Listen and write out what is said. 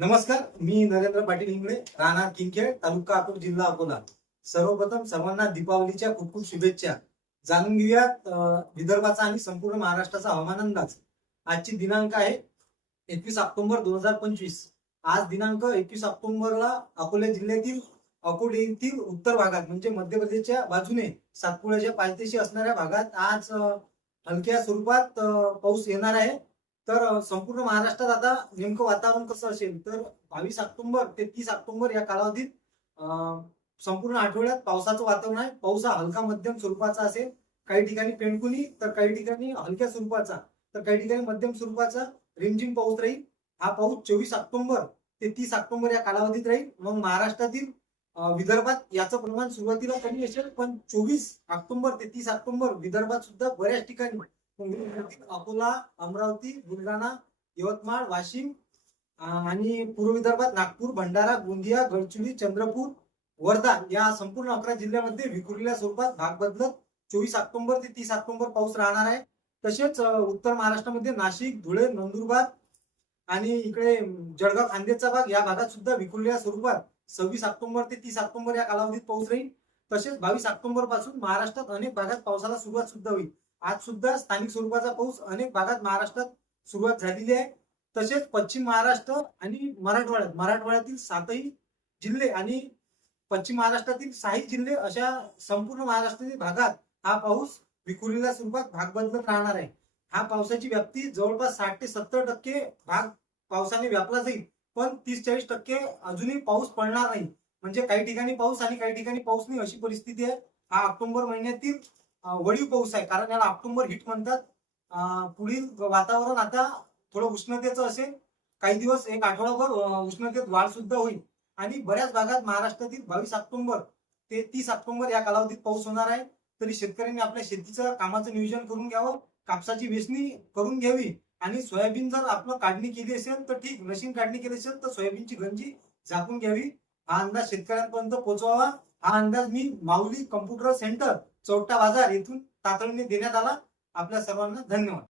नमस्कार, मी नरेंद्र पाटील इंगळे, राहणार किंखेड, तालुका अकोट, जिल्हा अकोला. सर्वप्रथम सर्वांना दीपावलीच्या खूप खूप शुभेच्छा. जाणून घेऊयात विदर्भाचा आणि संपूर्ण महाराष्ट्राचा हवामान अंदाज. आजची दिनांक आहे 21 ऑक्टोबर 2025. आज दिनांक 21 ऑक्टोबरला अकोला जिल्ह्यातील अकोट येथील उत्तर भागात म्हणजे मध्य प्रदेशच्या बाजूने सातपुड्याच्या पायथ्याशी असणाऱ्या भागात आज हलक्या स्वरूपात पाऊस येणार आहे. तर संपूर्ण महाराष्ट्रात आता नेमकं वातावरण कसं असेल तर 22 ऑक्टोबर ते 30 ऑक्टोबर या कालावधीत संपूर्ण आठवड्यात पावसाचं वातावरण आहे. पाऊस हा हलका मध्यम स्वरूपाचा असेल, काही ठिकाणी पेंडकुनी तर काही ठिकाणी हलक्या स्वरूपाचा तर काही ठिकाणी मध्यम स्वरूपाचा रिमझिम पाऊस राहील. हा पाऊस 24 ऑक्टोबर ते 30 ऑक्टोबर या कालावधीत राहील. मग महाराष्ट्रातील विदर्भात याचं प्रमाण सुरुवातीला कमी असेल, पण 24 ऑक्टोबर ते 30 ऑक्टोबर विदर्भात सुद्धा बऱ्याच ठिकाणी अकोला, अमरावती, बुलढाणा, यवतमाळ, वाशिम आणि पूर्व विदर्भात नागपूर, भंडारा, गोंदिया, गडचिरोली, चंद्रपूर, वर्धा या संपूर्ण 11 जिल्ह्यामध्ये विखुरलेल्या स्वरूपात भाग बदलत 24 ऑक्टोबर ते 30 ऑक्टोबर पाऊस राहणार आहे. तसेच उत्तर महाराष्ट्रामध्ये नाशिक, धुळे, नंदुरबार आणि इकडे जळगाव, खान्देशचा भाग या भागात सुद्धा विखुरलेल्या स्वरूपात 26 ऑक्टोबर ते 30 ऑक्टोबर या कालावधीत पाऊस राहील. तसेच 22 ऑक्टोबर पासून महाराष्ट्रात अनेक भागात पावसाला सुरुवात सुद्धा होईल. आज सुद्धा स्थानिक स्वरूपाचा पाऊस अनेक भागात महाराष्ट्रात सुरुवात झालेली आहे. तसेच पश्चिम महाराष्ट्र आणि मराठवाड्यातील 7ही जिल्हे आणि पश्चिम महाराष्ट्रातील 6ही जिल्हे अशा संपूर्ण महाराष्ट्रातील भागात हा पाऊस विखुरलेल्या स्वरूपात भाग बदलत राहणार आहे. हा पावसाची व्याप्ती जवळपास 60 ते 70% भाग पावसाने व्यापला जाईल, पण 30-40% अजूनही पाऊस पडणार नाही. म्हणजे काही ठिकाणी पाऊस आणि काही ठिकाणी पाऊस नाही अशी परिस्थिती आहे. हा ऑक्टोबर महिन्यातील वळीव पाऊस आहे, कारण याला ऑक्टोबर हिट म्हणतात. पुढील वातावरण आता थोडं उष्णतेचं असेल. काही दिवस एक आठवडाभर उष्णतेत वाढ सुद्धा होईल आणि बऱ्याच भागात महाराष्ट्रातील 22 ऑक्टोबर ते 30 ऑक्टोबर या कालावधीत पाऊस होणार आहे. तरी शेतकऱ्यांनी आपल्या शेतीचं कामाचं नियोजन करून घ्यावं, कापसाची वेचणी करून घ्यावी आणि सोयाबीन जर आपलं काढणी केली असेल तर ठीक, नशीन काढणी केली असेल तर सोयाबीनची गंजी झाकून घ्यावी. हा अंदाज शेतकऱ्यांपर्यंत पोहोचवावा. हा अंदाज मी माऊली कम्प्युटर सेंटर, चौटा बाजार येथून तातडीने देण्यात आला. आपल्या सर्वांना धन्यवाद.